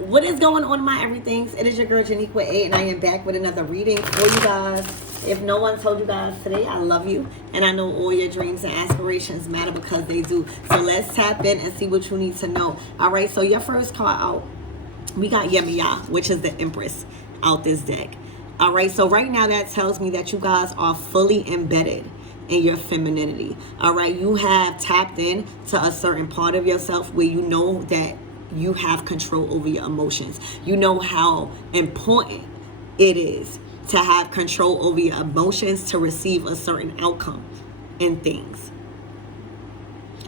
What is going on, my everythings? It is your girl Janique with A, and I am back with another reading for you guys. If no one told you guys today, I love you, and I know all your dreams and aspirations matter because they do. So let's tap in and see what you need to know. All right, so your first card out, we got Yemeya, which is the Empress out this deck. All right, so right now that tells me that you guys are fully embedded in your femininity. All right, you have tapped in to a certain part of yourself where you know that you have control over your emotions. You know how important it is to have control over your emotions to receive a certain outcome in things.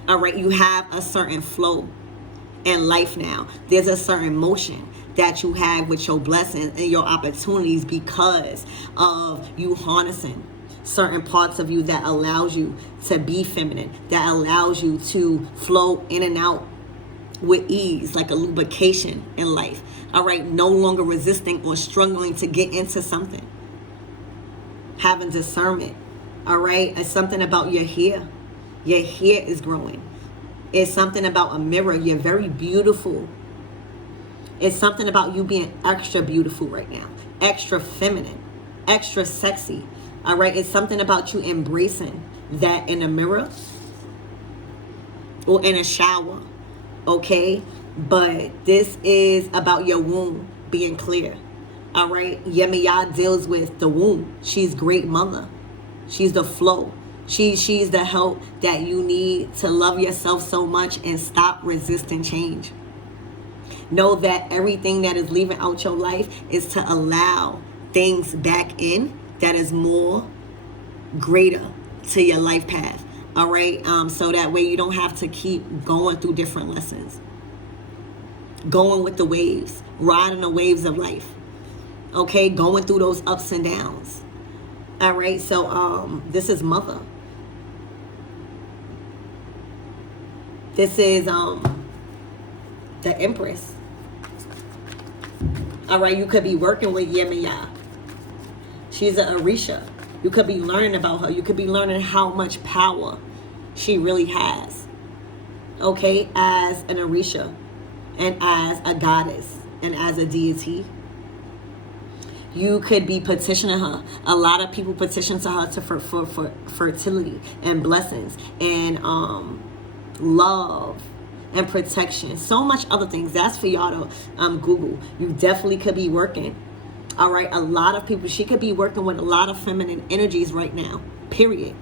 All right, you have a certain flow in life now. There's a certain motion that you have with your blessings and your opportunities because of you harnessing certain parts of you that allows you to be feminine, that allows you to flow in and out with ease, like a lubrication in life. All right, no longer resisting or struggling to get into something. Having discernment. All right, it's something about your hair. Your hair is growing. It's something about a mirror. You're very beautiful. It's something about you being extra beautiful right now, extra feminine, extra sexy. All right, it's something about you embracing that in a mirror or in a shower. Okay, but this is about your womb being clear. All right, Yemeya deals with the womb. She's great mother. She's the flow. She's the help that you need to love yourself so much and stop resisting change. Know that everything that is leaving out your life is to allow things back in that is more greater to your life path. All right, so that way you don't have to keep going through different lessons. Going with the waves, riding the waves of life. Okay, going through those ups and downs. All right, so this is mother. This is the Empress. All right, you could be working with Yemeya. She's an Orisha. You could be learning about her. You could be learning how much power she really has. Okay, as an Orisha and as a goddess and as a deity. You could be petitioning her. A lot of people petition to her for fertility and blessings and love and protection. So much other things. That's for y'all to Google. You definitely could be working. All right, a lot of people, she could be working with a lot of feminine energies right now, period.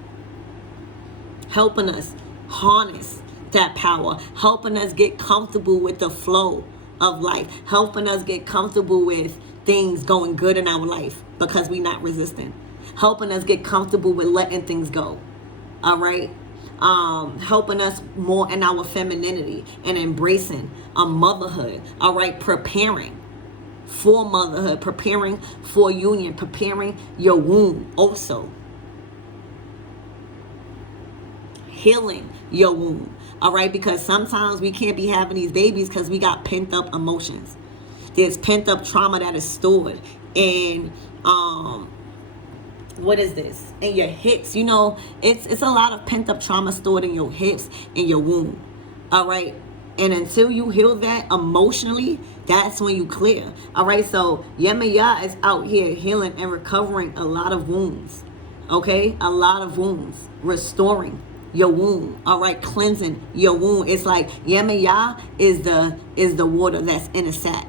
Helping us harness that power, helping us get comfortable with the flow of life, helping us get comfortable with things going good in our life because we're not resisting, helping us get comfortable with letting things go. All right, helping us more in our femininity and embracing a motherhood. All right, preparing for motherhood, preparing for union, preparing your womb also. Healing your womb, all right? Because sometimes we can't be having these babies because we got pent up emotions. There's pent up trauma that is stored in, what is this? In your hips. You know, it's a lot of pent up trauma stored in your hips, in your womb, all right? And until you heal that emotionally, that's when you clear. All right, so Yemeya is out here healing and recovering a lot of wounds. Okay, a lot of wounds. Restoring your womb. All right, cleansing your womb. It's like Yemeya is the water that's in a sack.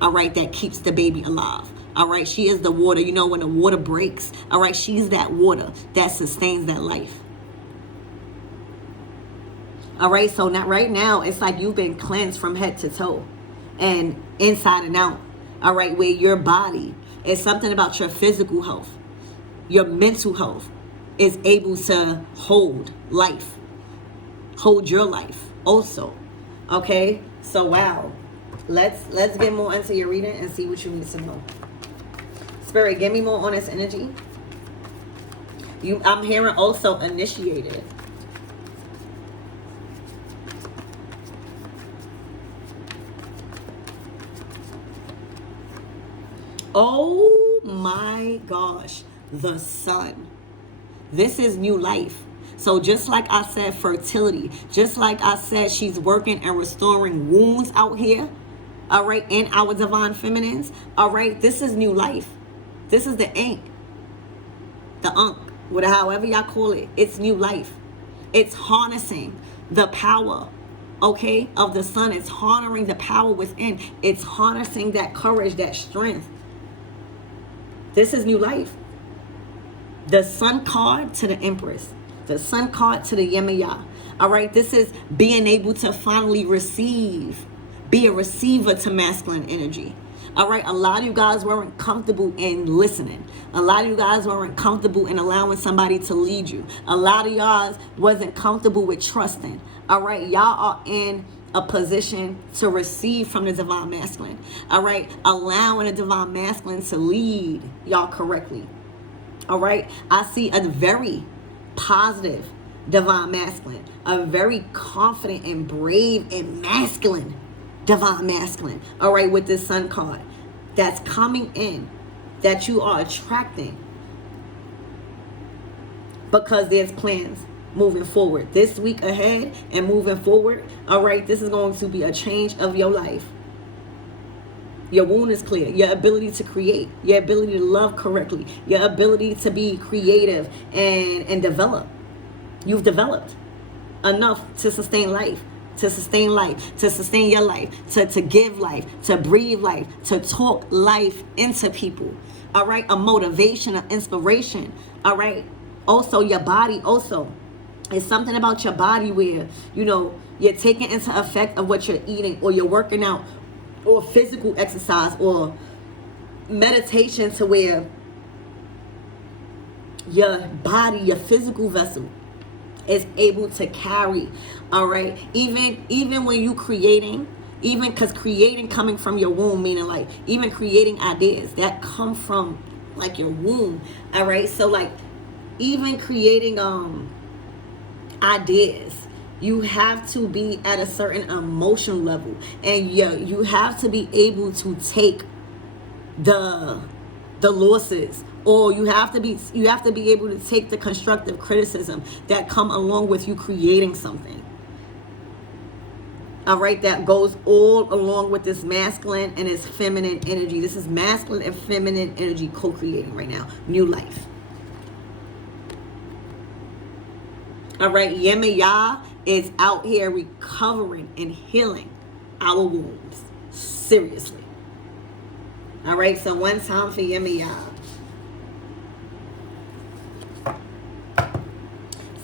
All right, that keeps the baby alive. All right, she is the water. You know, when the water breaks, all right, she's that water that sustains that life. All right, so now, right now, it's like you've been cleansed from head to toe and inside and out. All right, where your body is something about your physical health, your mental health is able to hold life, hold your life also. Okay, so wow, let's get more into your reading and see what you need to know. Spirit, give me more on this energy. I'm hearing also initiated. Oh my gosh, the sun. This is new life. So just like I said, fertility, just like I said, she's working and restoring wounds out here. all right, in our divine feminines, all right, this is new life. This is the ink, the unk, whatever, however y'all call it. It's new life. It's harnessing the power, okay, of the sun. It's harnessing the power within. It's harnessing that courage, that strength. This is new life. The sun card to the Empress. The sun card to the Yemeya. All right, this is being able to finally receive. Be a receiver to masculine energy. All right, a lot of you guys weren't comfortable in listening. A lot of you guys weren't comfortable in allowing somebody to lead you. A lot of y'all wasn't comfortable with trusting. All right, y'all are in a position to receive from the divine masculine. All right, allowing the divine masculine to lead y'all correctly. All right, I see a very positive divine masculine, a very confident and brave and masculine divine masculine, all right, with this sun card that's coming in, that you are attracting, because there's plans moving forward this week ahead and moving forward. All right, this is going to be a change of your life. Your wound is clear. Your ability to create, your ability to love correctly, your ability to be creative and develop. You've developed enough to sustain life. To sustain life, to sustain your life, to give life, to breathe life, to talk life into people. All right, a motivation, an inspiration. All right, also your body. Also, it's something about your body where you're taking into effect of what you're eating, or you're working out, or physical exercise, or meditation, to where your body, your physical vessel, is able to carry. All right, even when you creating, even because creating coming from your womb, meaning like even creating ideas that come from like your womb. All right, so like even creating ideas, you have to be at a certain emotional level, and you have to be able to take the losses, or you have to be able to take the constructive criticism that come along with you creating something. All right, that goes all along with this masculine and this feminine energy. This is masculine and feminine energy co-creating right now. New life. All right, Yemeya is out here recovering and healing our wounds. Seriously. All right, so one time for Yemeya.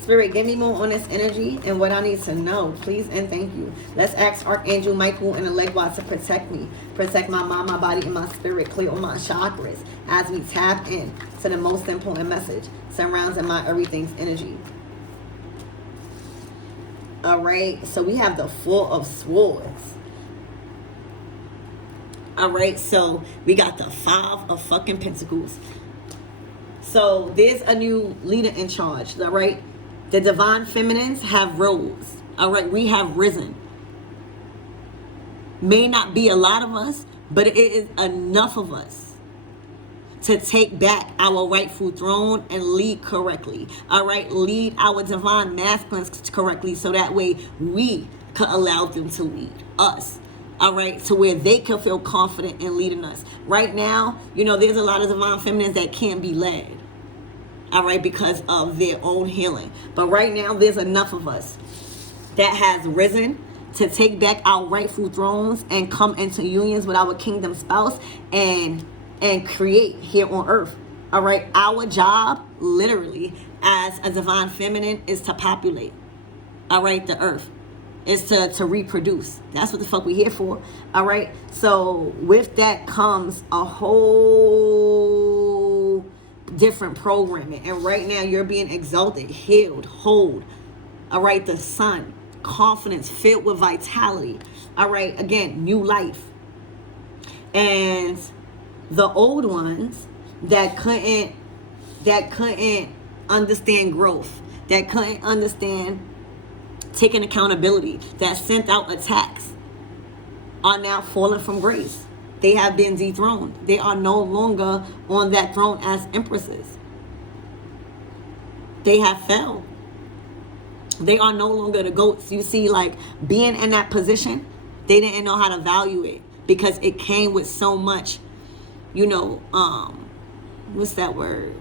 Spirit, give me more on this energy and what I need to know, please and thank you. Let's ask Archangel Michael and the Legwa to protect me. Protect my mind, my body, and my spirit. Clear all my chakras as we tap in to the most important message surrounding my everything's energy. All right, so we have the Four of Swords. All right, so we got the Five of fucking Pentacles. So there's a new leader in charge, all right? The divine feminines have rose. All right, we have risen. May not be a lot of us, but it is enough of us to take back our rightful throne and lead correctly. All right, lead our divine masculines correctly, so that way we could allow them to lead us. All right, to where they can feel confident in leading us. Right now, there's a lot of divine feminines that can't be led. All right, because of their own healing. But right now, there's enough of us that has risen to take back our rightful thrones and come into unions with our kingdom spouse and create here on earth. All right, our job, literally, as a divine feminine, is to populate. All right, the earth is to reproduce. That's what the fuck we here for. All right, so with that comes a whole different programming, and right now you're being exalted, healed, whole. All right, the sun, confidence, filled with vitality. All right, again, new life. And the old ones that couldn't understand growth, that couldn't understand taking accountability, that sent out attacks, are now falling from grace. They have been dethroned. They are no longer on that throne as empresses. They have fell. They are no longer the goats. You see, like, being in that position, they didn't know how to value it. because it came with so much, you know, what's that word?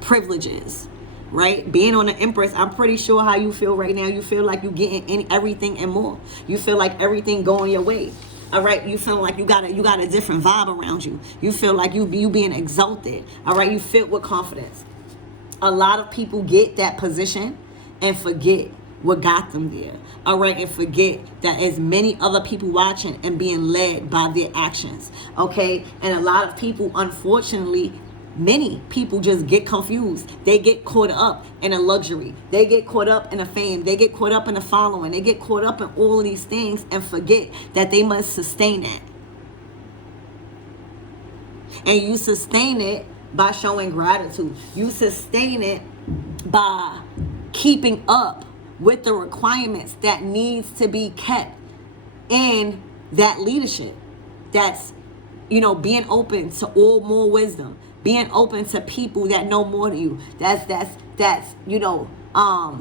Privileges, right? Being on the Empress, I'm pretty sure how you feel right now. You feel like you're getting everything and more. You feel like everything going your way. All right, you feel like you got a different vibe around you. You feel like you being exalted. All right, you filled with confidence. A lot of people get that position and forget what got them there. All right, and forget that there's many other people watching and being led by their actions. Okay, and a lot of people, unfortunately, many people just get confused. They get caught up in a luxury. They get caught up in a fame. They get caught up in a following. They get caught up in all of these things and forget that they must sustain that. And you sustain it by showing gratitude. You sustain it by keeping up with the requirements that needs to be kept in that leadership. That's, you know, being open to all more wisdom, being open to people that know more than you. That's you know,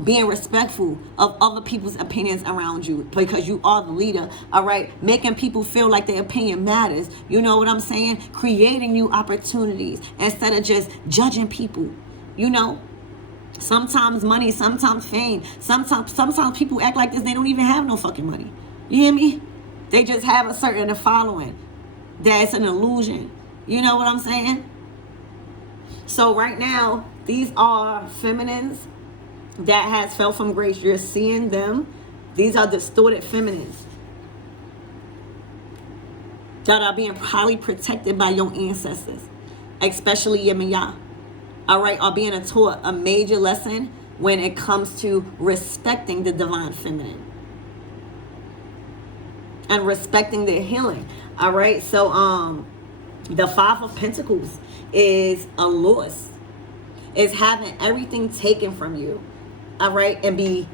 being respectful of other people's opinions around you because you are the leader. All right, making people feel like their opinion matters. You know what I'm saying? Creating new opportunities instead of just judging people. You know, sometimes money, sometimes fame, sometimes people act like this. They don't even have no fucking money. You hear me? They just have a certain following. That's an illusion. You know what I'm saying? So right now, these are feminines that has fell from grace. You're seeing them. These are distorted feminines that are being probably protected by your ancestors, especially Yemeya. All right, are being taught a major lesson when it comes to respecting the divine feminine and respecting their healing. All right, so the Five of Pentacles is a loss. It's having everything taken from you. All right, and be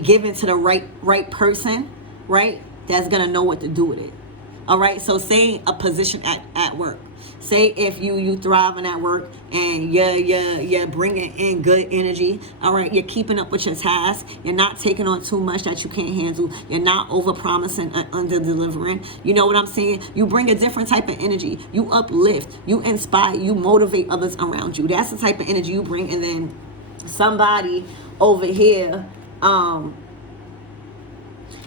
given to the right person, right? That's gonna know what to do with it. All right, so say a position at work. Say if you thriving at work and you're bringing in good energy. All right, you're keeping up with your tasks. You're not taking on too much that you can't handle. You're not over promising and under delivering. You know what I'm saying? You bring a different type of energy. You uplift. You inspire. You motivate others around you. That's the type of energy you bring. And then somebody over here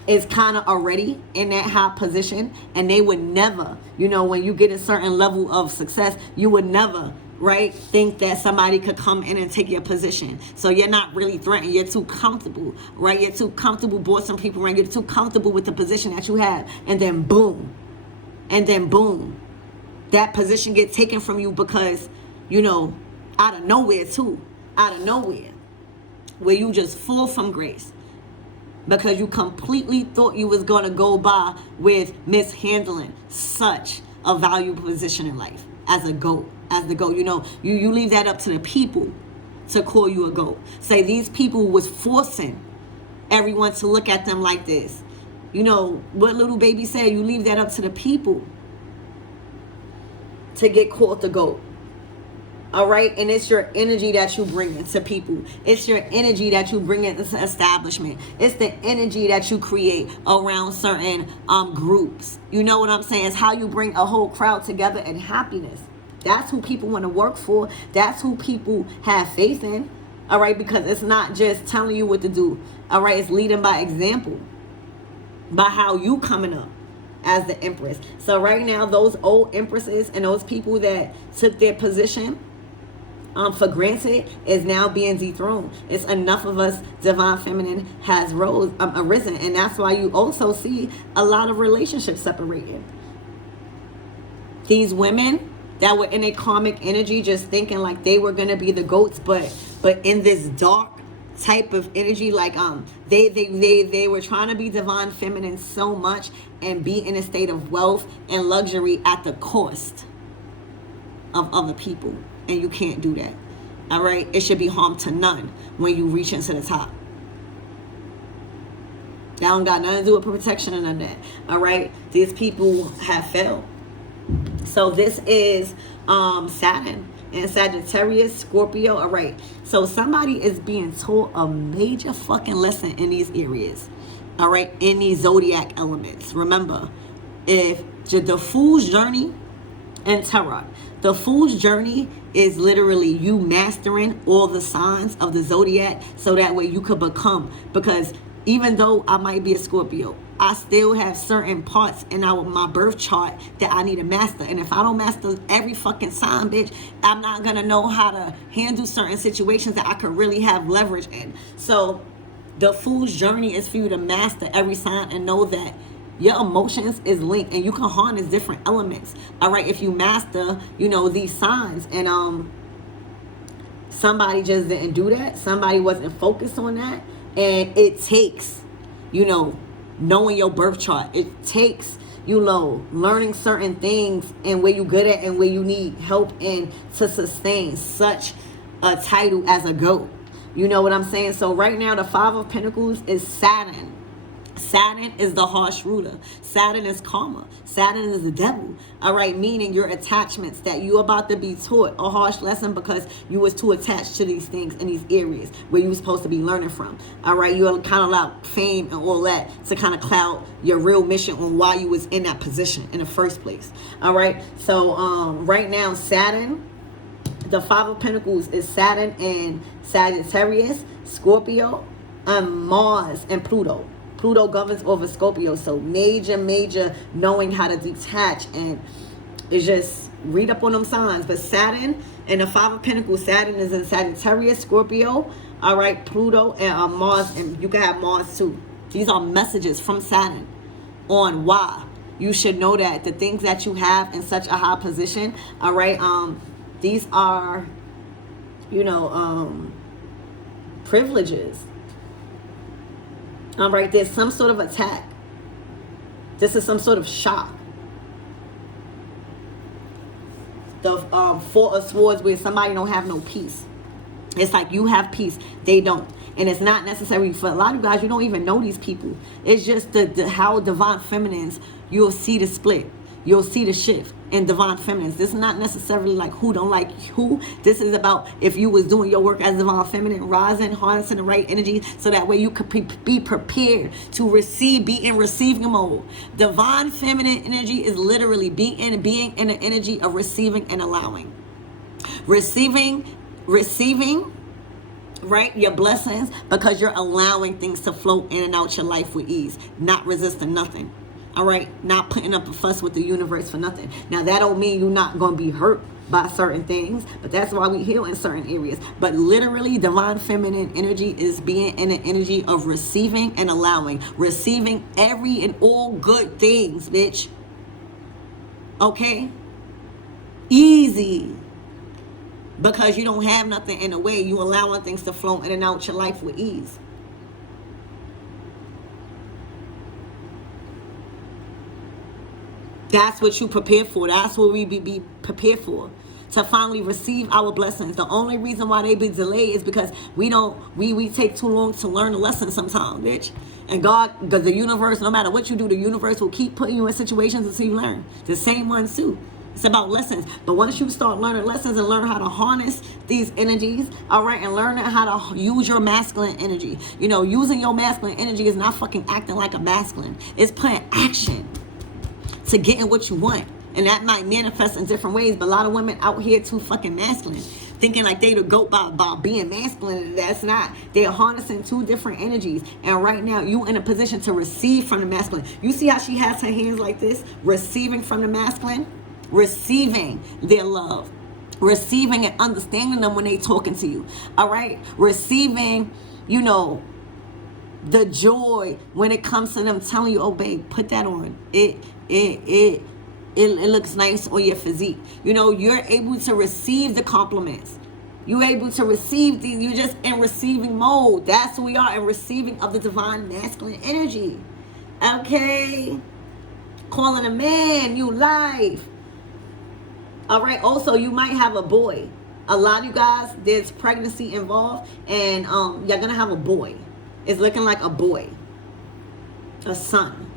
is kind of already in that high position, and they would never, you know, when you get a certain level of success, you would never, right, think that somebody could come in and take your position. So you're not really threatened. You're too comfortable, right? You're too comfortable bossing people around. You're too comfortable with the position that you have, and then boom, that position gets taken from you because, you know, out of nowhere, where you just fall from grace. Because you completely thought you was going to go by with mishandling such a valuable position in life as the GOAT. You know, you leave that up to the people to call you a GOAT. Say these people was forcing everyone to look at them like this. You know, what little baby said, you leave that up to the people to get called the GOAT. All right, and it's your energy that you bring into people. It's your energy that you bring into establishment. It's the energy that you create around certain groups. You know what I'm saying? It's how you bring a whole crowd together in happiness. That's who people want to work for. That's who people have faith in. All right, because it's not just telling you what to do. All right, it's leading by example, by how you coming up as the Empress. So right now, those old Empresses and those people that took their position for granted is now being dethroned. It's enough of us divine feminine has arisen, and that's why you also see a lot of relationships separating. These women that were in a karmic energy just thinking like they were going to be the GOATs, but in this dark type of energy, like they were trying to be divine feminine so much and be in a state of wealth and luxury at the cost of other people. And you can't do that. All right, it should be harm to none when you reach into the top. That don't got nothing to do with protection and none of that. All right, these people have failed. So this is Saturn and Sagittarius, Scorpio. All right, so somebody is being taught a major fucking lesson in these areas. All right, in these zodiac elements. Remember, if the Fool's Journey and Tarot. The Fool's Journey is literally you mastering all the signs of the zodiac so that way you could become, because even though I might be a Scorpio, I still have certain parts in my birth chart that I need to master. And if I don't master every fucking sign, bitch, I'm not going to know how to handle certain situations that I could really have leverage in. So the Fool's Journey is for you to master every sign and know that your emotions is linked and you can harness different elements. All right, if you master, these signs. And somebody just didn't do that. Somebody wasn't focused on that. And it takes, knowing your birth chart. It takes, learning certain things and where you good at and where you need help in to sustain such a title as a GOAT. You know what I'm saying? So right now, the Five of Pentacles is Saturn. Saturn is the harsh ruler. Saturn is karma. Saturn is the devil. All right, meaning your attachments that you about to be taught a harsh lesson because you was too attached to these things in these areas where you were supposed to be learning from. All right, you kind of allow fame and all that to kind of cloud your real mission on why you was in that position in the first place. All right, so right now Saturn, the Five of Pentacles is Saturn and Sagittarius, Scorpio, Mars and Pluto. Pluto governs over Scorpio, so major knowing how to detach, and it's just read up on them signs. But Saturn and the Five of Pentacles, Saturn is in Sagittarius, Scorpio, all right, Pluto and Mars, and you can have Mars too. These are messages from Saturn on why you should know that the things that you have in such a high position, all right, these are, privileges. All right, there's some sort of attack. This is some sort of shock. The Four of Swords, where somebody don't have no peace. It's like you have peace, they don't. And it's not necessary for a lot of guys, you don't even know these people. It's just the how divine feminines, you'll see the split. You'll see the shift in divine feminines. This is not necessarily like who don't like who. This is about if you was doing your work as divine feminine, rising, harnessing the right energy, so that way you could be prepared to receive, be in receiving mode. Divine feminine energy is literally being in the energy of receiving and allowing. Receiving, right, your blessings, because you're allowing things to flow in and out your life with ease, not resisting nothing. All right, not putting up a fuss with the universe for nothing. Now, that don't mean you're not going to be hurt by certain things, but that's why we heal in certain areas. But literally, divine feminine energy is being in an energy of receiving and allowing. Receiving every and all good things, bitch. Okay? Easy. Because you don't have nothing in the way. You allowing things to flow in and out your life with ease. That's what you prepare for. That's what we be prepared for. To finally receive our blessings. The only reason why they be delayed is because we take too long to learn the lesson sometimes, bitch. And God, because the universe, no matter what you do, the universe will keep putting you in situations until you learn. The same ones too. It's about lessons. But once you start learning lessons and learn how to harness these energies, all right, and learn how to use your masculine energy. Using your masculine energy is not fucking acting like a masculine. It's putting action to getting what you want. And that might manifest in different ways, but a lot of women out here too fucking masculine, thinking like they the GOAT by being masculine, and that's not. They're harnessing two different energies. And right now, you in a position to receive from the masculine. You see how she has her hands like this, receiving from the masculine, receiving their love, receiving and understanding them when they talking to you. All right, receiving, the joy when it comes to them telling you, oh babe, put that on. It looks nice on your physique. You're able to receive the compliments. You're able to receive these. You're just in receiving mode. That's who we are, in receiving of the divine masculine energy. Okay? Calling a man, new life. All right? Also, you might have a boy. A lot of you guys, there's pregnancy involved, and you're going to have a boy. It's looking like a boy. A son.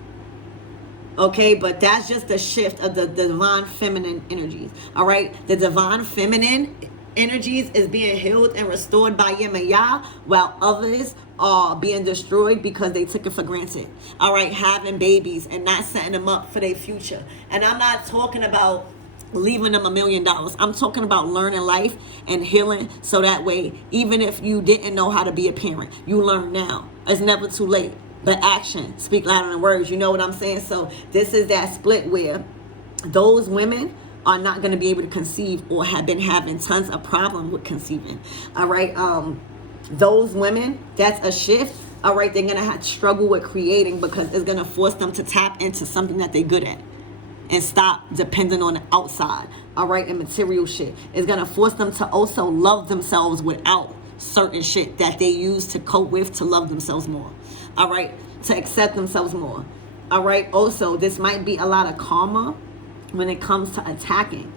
Okay, but that's just the shift of the divine feminine energies. All right, the divine feminine energies is being healed and restored by Yemeya, while others are being destroyed because they took it for granted. All right, having babies and not setting them up for their future. And I'm not talking about leaving them $1 million. I'm talking about learning life and healing, so that way, even if you didn't know how to be a parent, you learn now. It's never too late. But action speak louder than words. You know what I'm saying? So this is that split where those women are not going to be able to conceive, or have been having tons of problem with conceiving. All right. Those women, that's a shift. All right. They're going to have to struggle with creating, because it's going to force them to tap into something that they're good at and stop depending on the outside. All right. And material shit. It's going to force them to also love themselves without certain shit that they use to cope with, to love themselves more. All right. To accept themselves more. All right. Also, this might be a lot of karma when it comes to attacking,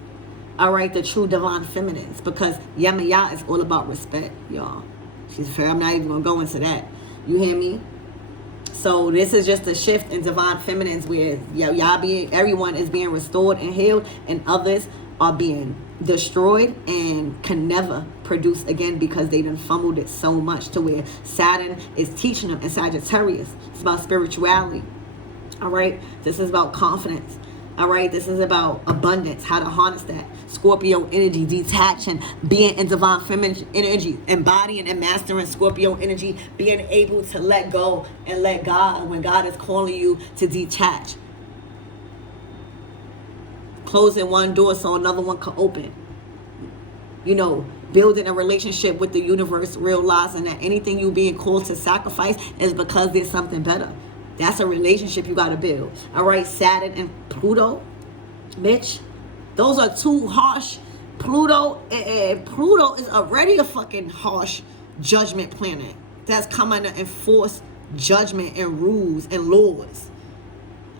all right, the true divine feminines, because Yemeya is all about respect, y'all. She's fair. I'm not even gonna go into that. You hear me? So this is just a shift in divine feminines where everyone is being restored and healed, and others are being destroyed and can never produce again, because they done fumbled it so much, to where Saturn is teaching them in Sagittarius. It's about spirituality. All right. This is about confidence. All right, this is about abundance, how to harness that. Scorpio energy, detaching, being in divine feminine energy, embodying and mastering Scorpio energy, being able to let go and let God when God is calling you to detach. Closing one door so another one can open. You know, building a relationship with the universe, realizing that anything you being called to sacrifice is because there's something better. That's a relationship you got to build. All right, Saturn and Pluto, bitch. Those are two harsh. Pluto is already a fucking harsh judgment planet that's coming to enforce judgment and rules and laws.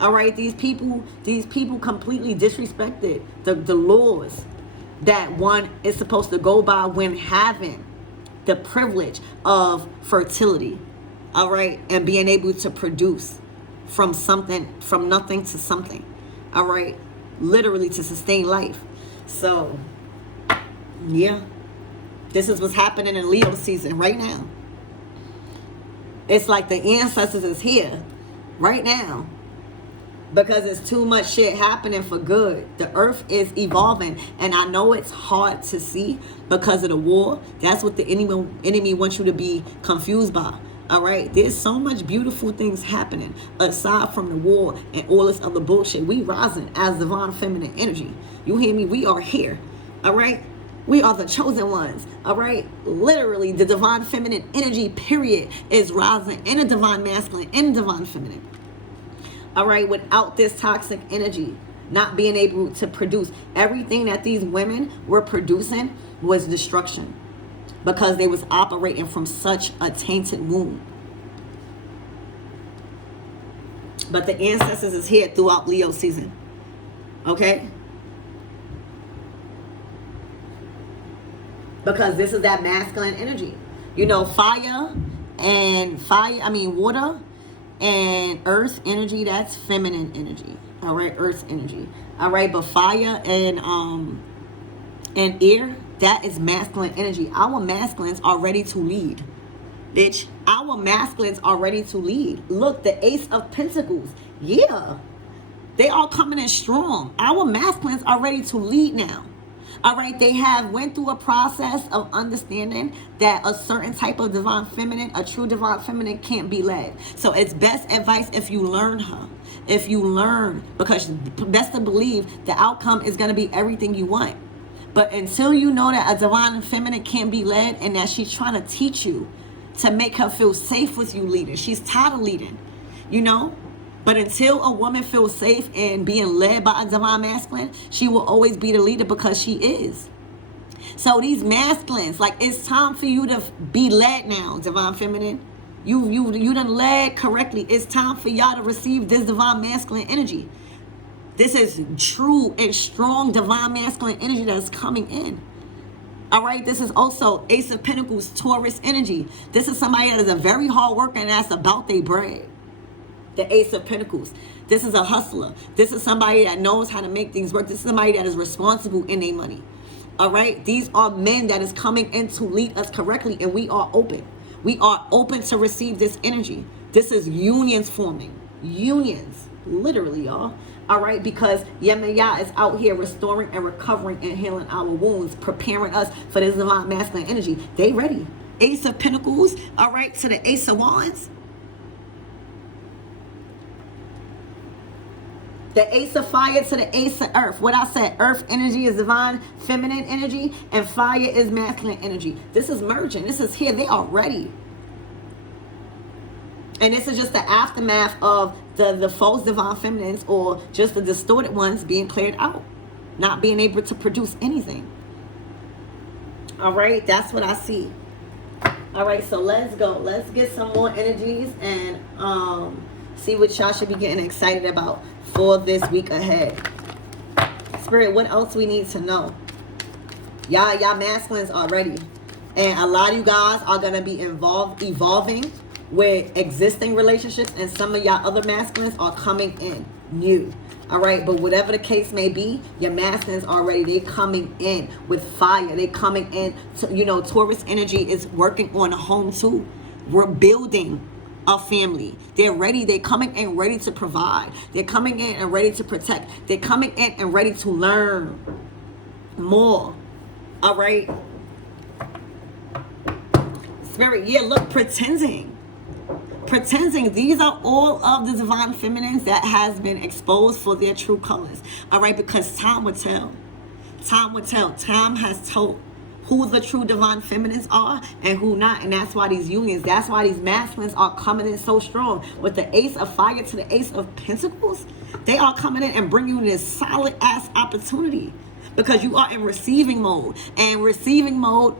All right, these people completely disrespected the laws that one is supposed to go by when having the privilege of fertility. All right, and being able to produce from something, from nothing to something. All right, literally to sustain life. So, yeah, this is what's happening in Leo season right now. It's like the ancestors is here right now, because it's too much shit happening for good. The earth is evolving, and I know it's hard to see because of the war. That's what the enemy wants you to be confused by. All right, there's so much beautiful things happening aside from the war and all this other bullshit. We rising as divine feminine energy. You hear me? We are here. All right, we are the chosen ones. All right, literally the divine feminine energy period is rising in a divine masculine and divine feminine. All right, without this toxic energy not being able to produce, everything that these women were producing was destruction, because they was operating from such a tainted womb. But the ancestors is here throughout Leo season. Okay? Because this is that masculine energy. You know, water and earth energy, that's feminine energy. All right, earth energy. All right, but fire and air, that is masculine energy. Our masculines are ready to lead. Bitch, our masculines are ready to lead. Look, the Ace of Pentacles. Yeah. They are coming in strong. Our masculines are ready to lead now. All right, they have went through a process of understanding that a certain type of divine feminine, a true divine feminine, can't be led. So it's best advice if you learn her. If you learn, because best to believe the outcome is going to be everything you want. But until you know that a divine feminine can't be led, and that she's trying to teach you to make her feel safe with you leading. She's tired of leading, you know? But until a woman feels safe in being led by a divine masculine, she will always be the leader, because she is. So these masculines, like, it's time for you to be led now, divine feminine. You done led correctly. It's time for y'all to receive this divine masculine energy. This is true and strong divine masculine energy that's coming in. All right, this is also Ace of Pentacles, Taurus energy. This is somebody that is a very hard worker and that's about their bread. The Ace of Pentacles. This is a hustler. This is somebody that knows how to make things work. This is somebody that is responsible in their money. All right, these are men that is coming in to lead us correctly, and we are open. We are open to receive this energy. This is unions forming. Unions, literally, y'all. All right, because Yemeya is out here restoring and recovering and healing our wounds, preparing us for this divine masculine energy. They ready. Ace of Pentacles, all right, to the Ace of Wands. The Ace of Fire to the Ace of Earth. What I said, Earth energy is divine feminine energy, and fire is masculine energy. This is merging. This is here. They are ready. And this is just the aftermath of the false divine feminines, or just the distorted ones being cleared out. Not being able to produce anything. All right, that's what I see. All right, so let's go. Let's get some more energies and see what y'all should be getting excited about for this week ahead. Spirit, what else we need to know? Y'all masculines are ready. And a lot of you guys are going to be evolving with existing relationships, and some of y'all other masculines are coming in new. All right, but whatever the case may be, your masculines are ready. They're coming in with fire. They're coming in to, you know, Taurus energy is working on a home too. We're building a family. They're ready. They're coming in ready to provide. They're coming in and ready to protect. They're coming in and ready to learn more. All right. Spirit, yeah, look, pretending. These are all of the divine feminines that has been exposed for their true colors. All right, because time will tell. Time will tell. Time has told who the true divine feminines are and who not. And that's why these unions, that's why these masculines are coming in so strong. With the Ace of Fire to the Ace of Pentacles, they are coming in and bringing you this solid ass opportunity, because you are in receiving mode. And receiving mode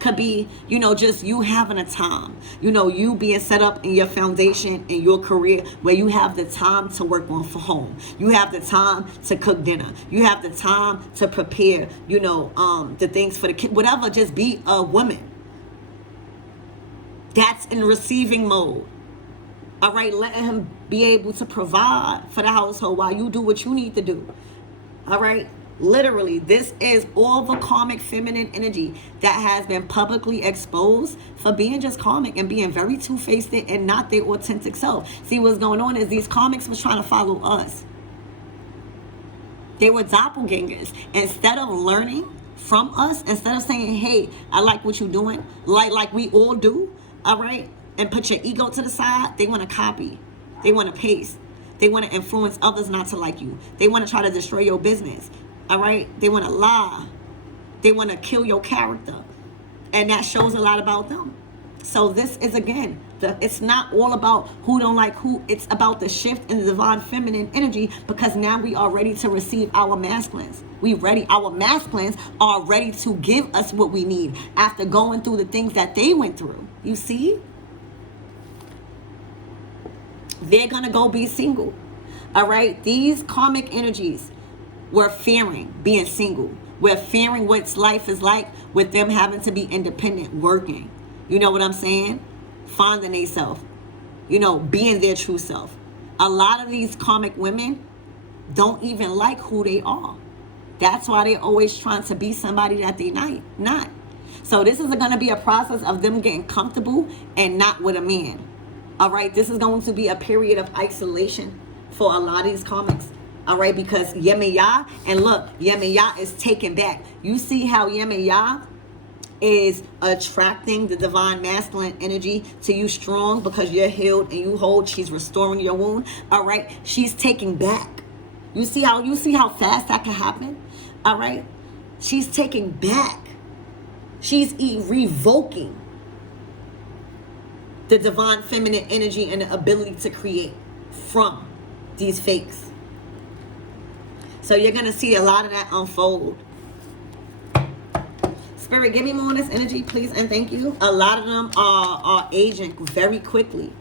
could be, you know, just you having a time, you know, you being set up in your foundation in your career where you have the time to work on for home. You have the time to cook dinner. You have the time to prepare, you know, the things for the kid, whatever, just be a woman. That's in receiving mode. All right, letting him be able to provide for the household while you do what you need to do. All right. Literally, this is all the karmic feminine energy that has been publicly exposed for being just karmic and being very two-faced and not their authentic self. See, what's going on is these karmics was trying to follow us. They were doppelgangers. Instead of learning from us, instead of saying, hey, I like what you're doing, like we all do, all right, and put your ego to the side, they want to copy. They want to paste. They want to influence others not to like you. They want to try to destroy your business. All right, they want to lie. They want to kill your character, and that shows a lot about them. So this is, again, it's not all about who don't like who. It's about the shift in the divine feminine energy, because now we are ready to receive our masculines. We ready. Our masculines are ready to give us what we need after going through the things that they went through. You see, they're gonna go be single. All right, these karmic energies. We're fearing being single. We're fearing what life is like with them having to be independent, working. You know what I'm saying? Finding themselves. You know, being their true self. A lot of these karmic women don't even like who they are. That's why they're always trying to be somebody that they're not. So this is going to be a process of them getting comfortable and not with a man. All right? This is going to be a period of isolation for a lot of these karmics. All right, because Yemeya, and look, Yemeya is taken back. You see how Yemeya is attracting the divine masculine energy to you strong because you're healed and you hold. She's restoring your wound. All right, she's taking back. You see how fast that can happen. All right, she's taking back. She's revoking the divine feminine energy and the ability to create from these fakes. So you're going to see a lot of that unfold. Spirit, give me more on this energy, please, and thank you. A lot of them are aging very quickly.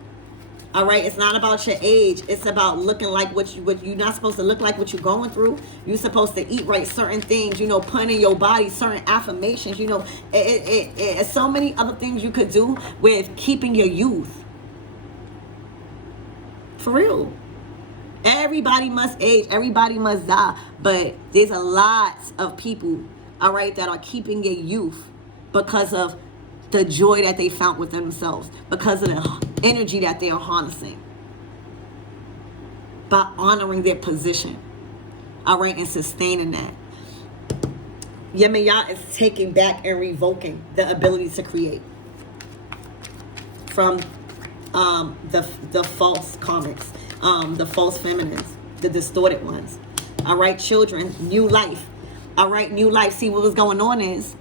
All right, it's not about your age. It's about looking like what you're not supposed to look like, what you're going through. You're supposed to eat right, certain things, you know, putting in your body, certain affirmations, you know. It's so many other things you could do with keeping your youth. For real. Everybody must age. Everybody must die. But there's a lot of people, all right, that are keeping their youth because of the joy that they found within themselves, because of the energy that they are harnessing by honoring their position, all right, and sustaining that. Yemeya is taking back and revoking the ability to create from the false karmics, the false feminines, the distorted ones. All right, children, new life. All right, new life. See, what was going on is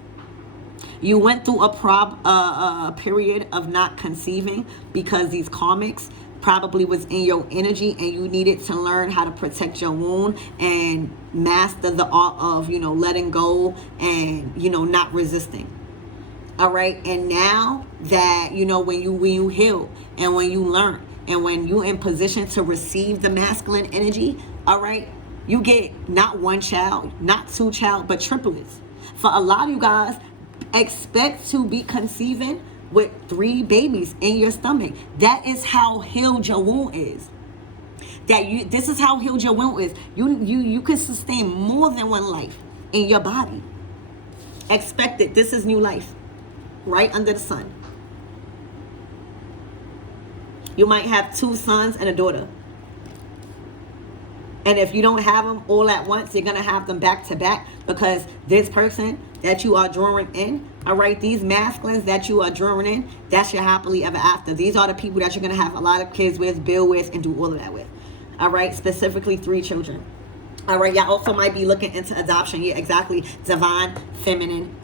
you went through a period of not conceiving because these karmics probably was in your energy, and you needed to learn how to protect your womb and master the art of, letting go and, not resisting. All right. And now that, when you heal and when you learn and when you're in position to receive the masculine energy, all right, you get not one child, not two child, but triplets. For a lot of you guys, expect to be conceiving with 3 babies in your stomach. That is how healed your womb is. This is how healed your womb is. You can sustain more than one life in your body. Expect it. This is new life, right under the sun. You might have 2 sons and a daughter. And if you don't have them all at once, you're going to have them back to back, because this person that you are drawing in, all right, these masculines that you are drawing in, that's your happily ever after. These are the people that you're going to have a lot of kids with, build with, and do all of that with. All right, specifically 3 children. All right, y'all also might be looking into adoption. Yeah, exactly. Divine feminine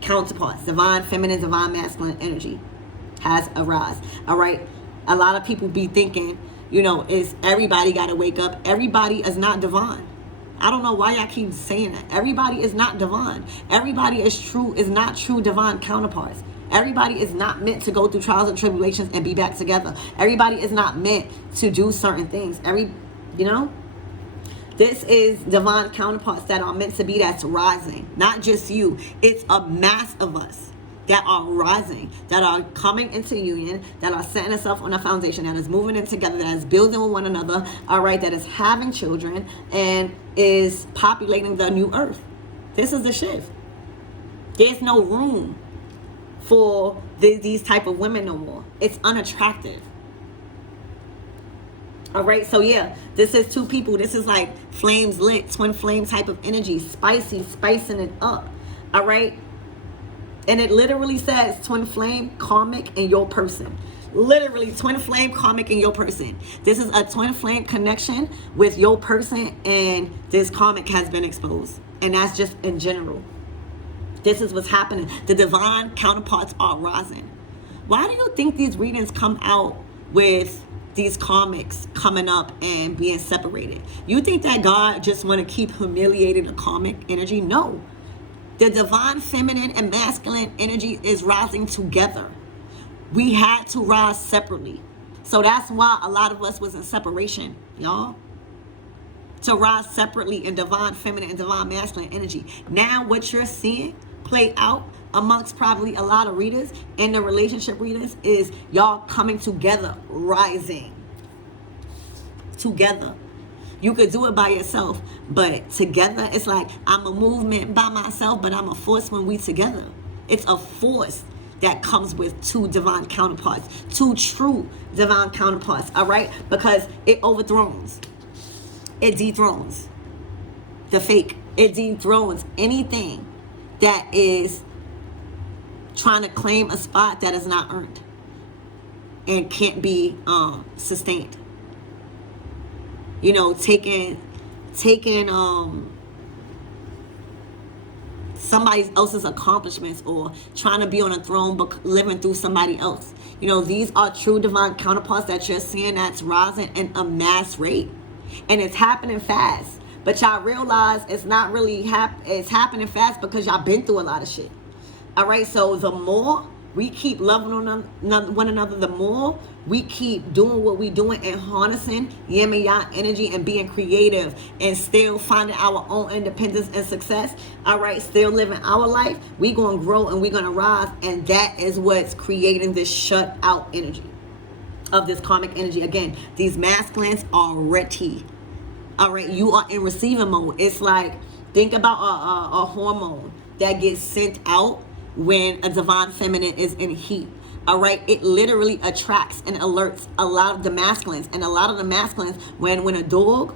counterparts. Divine feminine, divine masculine energy has arise. All right, a lot of people be thinking, is everybody got to wake up? Everybody is not divine. I don't know why I keep saying that. Everybody is not divine. Everybody is not true divine counterparts. Everybody is not meant to go through trials and tribulations and be back together. Everybody is not meant to do certain things. This is divine counterparts that are meant to be, that's rising. Not just you. It's a mass of us that are rising, that are coming into union, that are setting us up on a foundation, that is moving in together, that is building with one another, all right, that is having children and is populating the new earth. This is the shift. There's no room for these type of women no more. It's unattractive. All right, so yeah, this is 2 people. This is like flames lit, twin flame type of energy, spicing it up. All right. And it literally says twin flame, karmic, and your person. Literally, twin flame, karmic, and your person. This is a twin flame connection with your person, and this karmic has been exposed. And that's just in general. This is what's happening. The divine counterparts are rising. Why do you think these readings come out with these karmics coming up and being separated? You think that God just want to keep humiliating the karmic energy? No. The divine feminine and masculine energy is rising together. We had to rise separately. So that's why a lot of us was in separation, y'all. To rise separately in divine feminine and divine masculine energy. Now what you're seeing play out amongst probably a lot of readers and the relationship readers is y'all coming together, rising together. You could do it by yourself, but together, it's like I'm a movement by myself, but I'm a force when we together. It's a force that comes with 2 divine counterparts, 2 true divine counterparts, all right? Because it overthrows, it dethrones the fake. It dethrones anything that is trying to claim a spot that is not earned and can't be sustained. Taking somebody else's accomplishments, or trying to be on a throne but living through somebody else. These are true divine counterparts that you're seeing that's rising in a mass rate, and it's happening fast. But y'all realize it's not really it's happening fast because y'all been through a lot of shit. All right, so the more we keep loving one another, the more we keep doing what we doing and harnessing Yemeya energy and being creative and still finding our own independence and success. All right, still living our life. We gonna grow and we gonna rise, and that is what's creating this shut out energy of this karmic energy. Again, these masculines are ready. All right, you are in receiving mode. It's like, think about a hormone. that gets sent out when a divine feminine is in heat. All right, it literally attracts and alerts a lot of the masculines, and a lot of the masculines, when a dog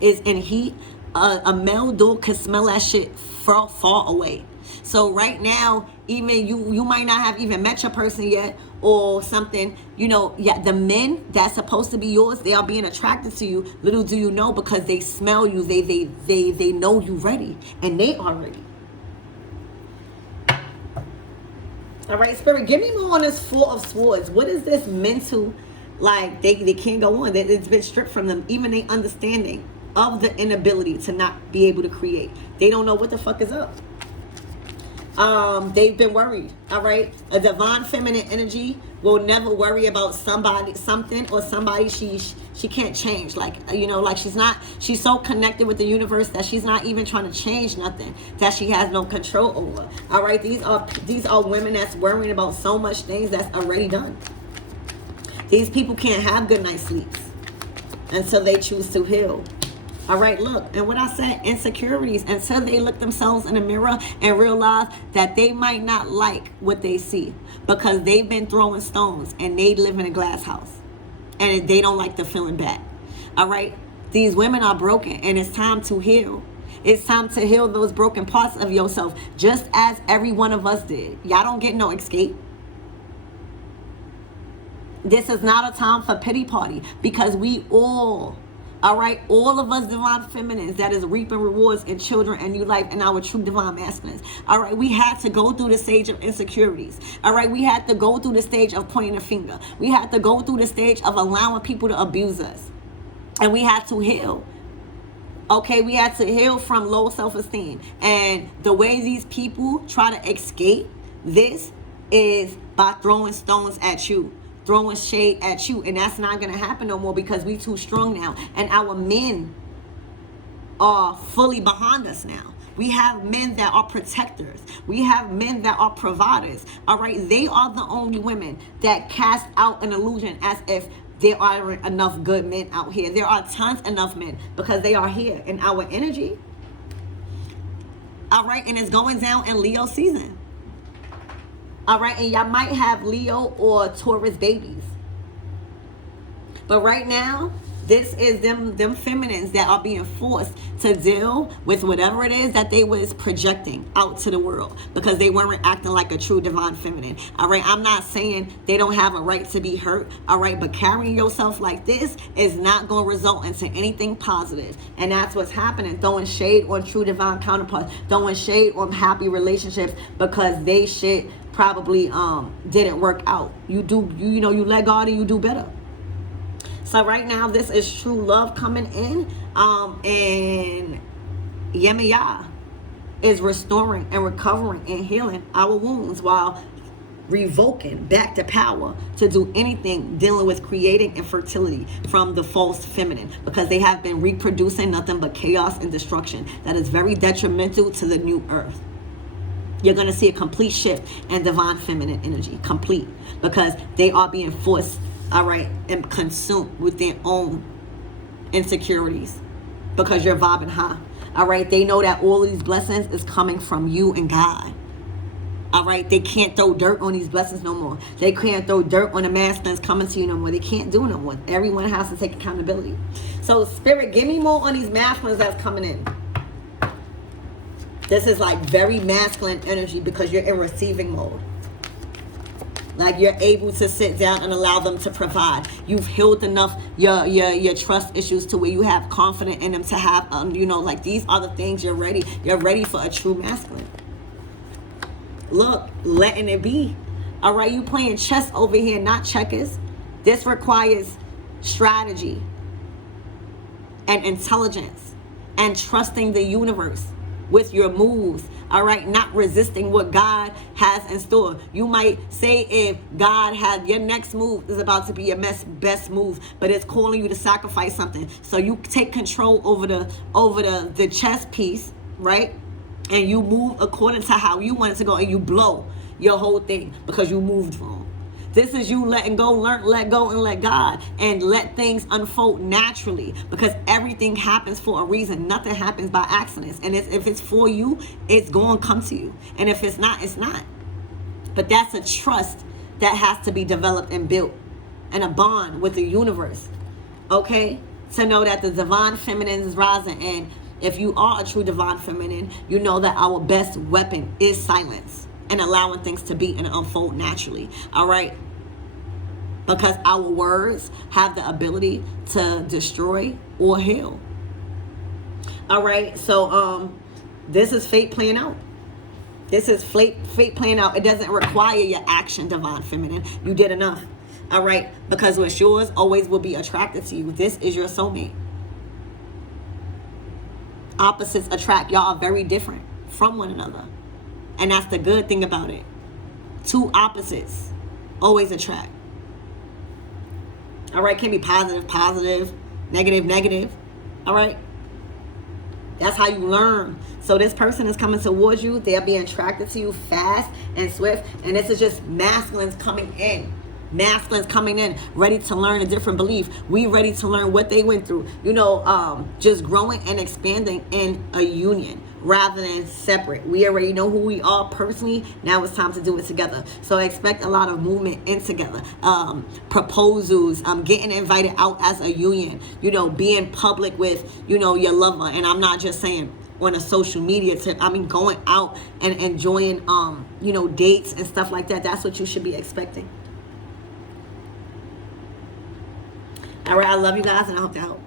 is in heat, a male dog can smell that shit far away. So right now, even you might not have even met your person yet or something, you know, yeah, the men that's supposed to be yours, they are being attracted to you. Little do you know, because they smell you, they know you ready, and they are ready. All right, Spirit, give me more on this Four of Swords. What is this mental, like, they can't go on. It's been stripped from them, even their understanding of the inability to not be able to create. They don't know what the fuck is up. They've been worried. All right, a divine feminine energy will never worry about something or somebody she can't change. Like, you know, like she's so connected with the universe that she's not even trying to change nothing that she has no control over. All right, these are women that's worrying about so much things that's already done. These people can't have good night sleeps until they choose to heal. All right, look, and what I said, insecurities, until they look themselves in the mirror and realize that they might not like what they see because they've been throwing stones and they live in a glass house and they don't like the feeling back. All right, these women are broken and it's time to heal. It's time to heal those broken parts of yourself, just as every one of us did. Y'all don't get no escape. This is not a time for pity party, because we all of us divine feminines that is reaping rewards in children and new life, and our true divine masculines. All right, we had to go through the stage of insecurities. All right, we had to go through the stage of pointing a finger. We had to go through the stage of allowing people to abuse us, and we had to heal. Okay, we had to heal from low self-esteem, and the way these people try to escape this is by throwing stones at you, throwing shade at you, and that's not gonna happen no more, because we too strong now, and our men are fully behind us now. We have men that are protectors. We have men that are providers. All right, they are the only women that cast out an illusion as if there aren't enough good men out here. There are tons enough men, because they are here in our energy. All right, and it's going down in Leo season. All right, and y'all might have Leo or Taurus babies. But right now, this is them feminines that are being forced to deal with whatever it is that they was projecting out to the world, because they weren't acting like a true divine feminine. All right, I'm not saying they don't have a right to be hurt. All right, but carrying yourself like this is not going to result into anything positive. And that's what's happening, throwing shade on true divine counterparts, throwing shade on happy relationships because they shit probably didn't work out. You let God and you do better. So right now, this is true love coming in, and Yemeya is restoring and recovering and healing our wounds while revoking back to power to do anything dealing with creating infertility from the false feminine, because they have been reproducing nothing but chaos and destruction that is very detrimental to the new earth. You're going to see a complete shift in divine feminine energy, complete, because they are being forced, all right, and consumed with their own insecurities, because you're vibing high. All right, they know that all of these blessings is coming from you and God. All right, they can't throw dirt on these blessings no more. They can't throw dirt on the masculines coming to you no more. They can't do it no more. Everyone has to take accountability. So Spirit, give me more on these masculines that's coming in. This is like very masculine energy, because you're in receiving mode. Like, you're able to sit down and allow them to provide. You've healed enough your trust issues to where you have confidence in them to have, like, these are the things you're ready. You're ready for a true masculine. Look, letting it be. All right, you playing chess over here, not checkers. This requires strategy and intelligence and trusting the universe with your moves. All right, not resisting what God has in store. You might say, if God had your next move is about to be your best move, but it's calling you to sacrifice something, so you take control over the chess piece, right? And you move according to how you want it to go, and you blow your whole thing because you moved wrong. This is you letting go, let go and let God, and let things unfold naturally, because everything happens for a reason. Nothing happens by accidents. And if it's for you, it's going to come to you. And if it's not, it's not. But that's a trust that has to be developed and built, and a bond with the universe. Okay? To know that the divine feminine is rising. And if you are a true divine feminine, you know that our best weapon is silence and allowing things to be and unfold naturally. All right? Because our words have the ability to destroy or heal. All right? So this is fate playing out. This is fate playing out. It doesn't require your action, divine feminine. You did enough. All right? Because what's yours always will be attracted to you. This is your soulmate. Opposites attract. Y'all are very different from one another. And that's the good thing about it. Two opposites always attract. All right? Can be positive, positive, negative, negative. All right? That's how you learn. So this person is coming towards you. They're being attracted to you fast and swift. And this is just masculines coming in. Masculines coming in, ready to learn a different belief. We ready to learn what they went through. You know, just growing and expanding in a union rather than separate. We already know who we are personally. Now it's time to do it together. So expect a lot of movement in together. Proposals, getting invited out as a union. You know, being public with, you know, your lover. And I'm not just saying on a social media tip. I mean, going out and enjoying, you know, dates and stuff like that. That's what you should be expecting. All right, I love you guys, and I hope that helped.